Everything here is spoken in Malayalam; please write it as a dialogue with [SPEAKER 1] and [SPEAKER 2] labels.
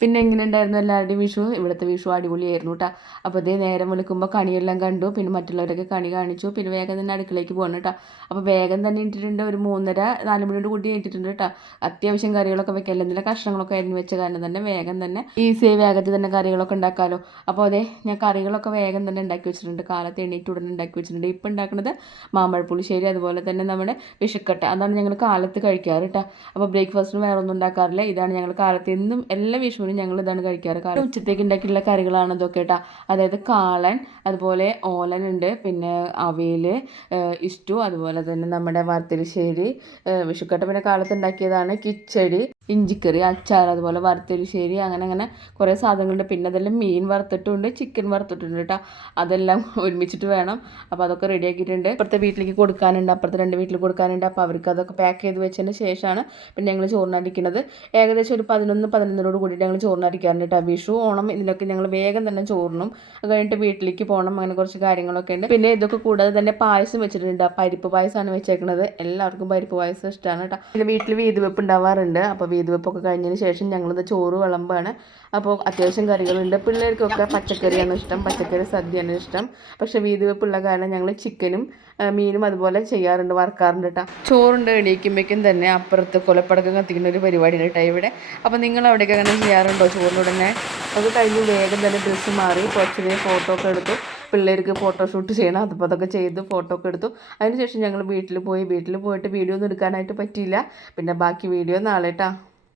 [SPEAKER 1] പിന്നെ എങ്ങനെ ഉണ്ടായിരുന്നു എല്ലാവരുടെയും വിഷു? ഇവിടുത്തെ വിഷു അടിപൊളിയായിരുന്നു കേട്ടോ അപ്പോൾ അതേ നേരം വിളിക്കുമ്പോൾ കണിയെല്ലാം കണ്ടു. പിന്നെ മറ്റുള്ളവരൊക്കെ കണി കാണിച്ചു. പിന്നെ വേഗം തന്നെ അടുക്കളയ്ക്ക് പോകണം കേട്ടോ അപ്പോൾ വേഗം തന്നെ ഇട്ടിട്ടുണ്ട് ഒരു മൂന്നര നാല് മണിയോട് കൂടി ഇട്ടിട്ടുണ്ട് കേട്ടോ അത്യാവശ്യം കറികളൊക്കെ വെക്കാൻ. എന്തെങ്കിലും കഷ്ണങ്ങളൊക്കെ അരിഞ്ഞ് വെച്ച കാരണം തന്നെ വേഗം തന്നെ ഈസിയായി വേഗത്തിൽ തന്നെ കറികളൊക്കെ ഉണ്ടാക്കാമല്ലോ അപ്പോൾ അതെ ഞാൻ കറികളൊക്കെ വേഗം തന്നെ ഉണ്ടാക്കി വെച്ചിട്ടുണ്ട്. കാലത്ത് എണീറ്റ് ഉടനെ ഉണ്ടാക്കി വെച്ചിട്ടുണ്ട്. ഇപ്പം ഉണ്ടാക്കുന്നത് മാമ്പഴപ്പുളിശ്ശേരി അതുപോലെ തന്നെ നമ്മുടെ വിഷക്കട്ട അതാണ് ഞങ്ങൾ കാലത്ത് കഴിക്കാറ് കേട്ടോ അപ്പോൾ ബ്രേക്ക്ഫാസ്റ്റിന് വേറെ ഒന്നും ഉണ്ടാക്കാറില്ല. ഇതാണ് ഞങ്ങൾ കാലത്ത് എന്നും എല്ലാ വിഷുവിനും ഞങ്ങൾ ഇതാണ് കഴിക്കാറ്. കാരണം ഉച്ചത്തേക്ക് ഉണ്ടാക്കിയിട്ടുള്ള കറികളാണ് ഇതൊക്കെ കേട്ടോ അതായത് കാളൻ അതുപോലെ ഓലൻ ഉണ്ട് പിന്നെ അവയിൽ ഇഷ്ടു അതുപോലെ തന്നെ നമ്മുടെ വറുത്തലിശ്ശേരി വിഷുക്കട്ട പിന്നെ കാലത്ത് ഉണ്ടാക്കിയതാണ് കിച്ചടി ഇഞ്ചിക്കറി അച്ചാർ അതുപോലെ വറുത്തലിശ്ശേരി അങ്ങനെ അങ്ങനെ കുറേ സാധനങ്ങളുണ്ട്. പിന്നെ അതെല്ലാം മീൻ വറുത്തിട്ടുണ്ട് ചിക്കൻ വറുത്തിട്ടുണ്ട് കേട്ടോ അതെല്ലാം ഒരുമിച്ചിട്ട് വേണം. അപ്പോൾ അതൊക്കെ റെഡി ആക്കിയിട്ടുണ്ട്. അപ്പുറത്തെ വീട്ടിലേക്ക് കൊടുക്കാനുണ്ട് അപ്പുറത്തെ രണ്ട് വീട്ടിൽ കൊടുക്കാനുണ്ട്. അപ്പോൾ അവർക്ക് അതൊക്കെ പാക്ക് ചെയ്ത് വെച്ചതിന് ശേഷമാണ് പിന്നെ ഞങ്ങൾ ചോറിനടിക്കുന്നത്. ഏകദേശം ഒരു പതിനൊന്ന് പതിനൊന്നിനോട് കൂടിയിട്ട് ഞങ്ങൾ ചോറിനടിക്കാറുണ്ട് കേട്ടോ വിഷു ഓണം ഇതിലൊക്കെ ഞങ്ങൾ വേഗം തന്നെ ചോറിനും അത് കഴിഞ്ഞിട്ട് വീട്ടിലേക്ക് പോകണം അങ്ങനെ കുറച്ച് കാര്യങ്ങളൊക്കെ ഉണ്ട്. പിന്നെ ഇതൊക്കെ കൂടാതെ തന്നെ പായസം വെച്ചിട്ടുണ്ട്. പരിപ്പ് പായസമാണ് വെച്ചേക്കുന്നത് എല്ലാവർക്കും പരിപ്പ് പായസം ഇഷ്ടമാണ് കേട്ടോ. പിന്നെ വീട്ടിൽ വീതുവെപ്പ് ഉണ്ടാവാറുണ്ട്. അപ്പോൾ വീതുവെപ്പൊക്കെ കഴിഞ്ഞതിന് ശേഷം ഞങ്ങളിത് ചോറ് വിളമ്പാണ്. അപ്പോൾ അത്യാവശ്യം കറികളുണ്ട്. പിള്ളേർക്കൊക്കെ പച്ചക്കറിയാണ് ഇഷ്ടം. പച്ചക്കറി സദ്യയാണ് ഇഷ്ടം. പക്ഷേ വീതുവെപ്പുള്ള കാരണം ഞങ്ങൾ ചിക്കനും മീനും അതുപോലെ ചെയ്യാറുണ്ട്. വറക്കാറുണ്ട് കേട്ടോ. ചോറുണ്ട് എണീക്കുമ്പോഴേക്കും തന്നെ അപ്പുറത്ത് കൊലപ്പടക്കം കത്തിക്കുന്ന ഒരു പരിപാടിയാണ് കേട്ടോ ഇവിടെ. അപ്പോൾ നിങ്ങൾ അവിടെയൊക്കെ അങ്ങനെ ചെയ്യാറുണ്ടോ ചോറിനുടനെ അത് കഴിഞ്ഞ് വേഗം തന്നെ ഡ്രസ്സ് മാറി കൊച്ചിനെ ഫോട്ടോ ഒക്കെ എടുത്തു. പിള്ളേർക്ക് ഫോട്ടോഷൂട്ട് ചെയ്യണം അതിപ്പോൾ അതൊക്കെ ചെയ്ത് ഫോട്ടോ ഒക്കെ എടുത്തു. അതിനുശേഷം ഞങ്ങൾ വീട്ടിൽ പോയി. വീട്ടിൽ പോയിട്ട് വീഡിയോ ഒന്നും എടുക്കാനായിട്ട് പറ്റിയില്ല. പിന്നെ ബാക്കി വീഡിയോ നാളെ കേട്ടോ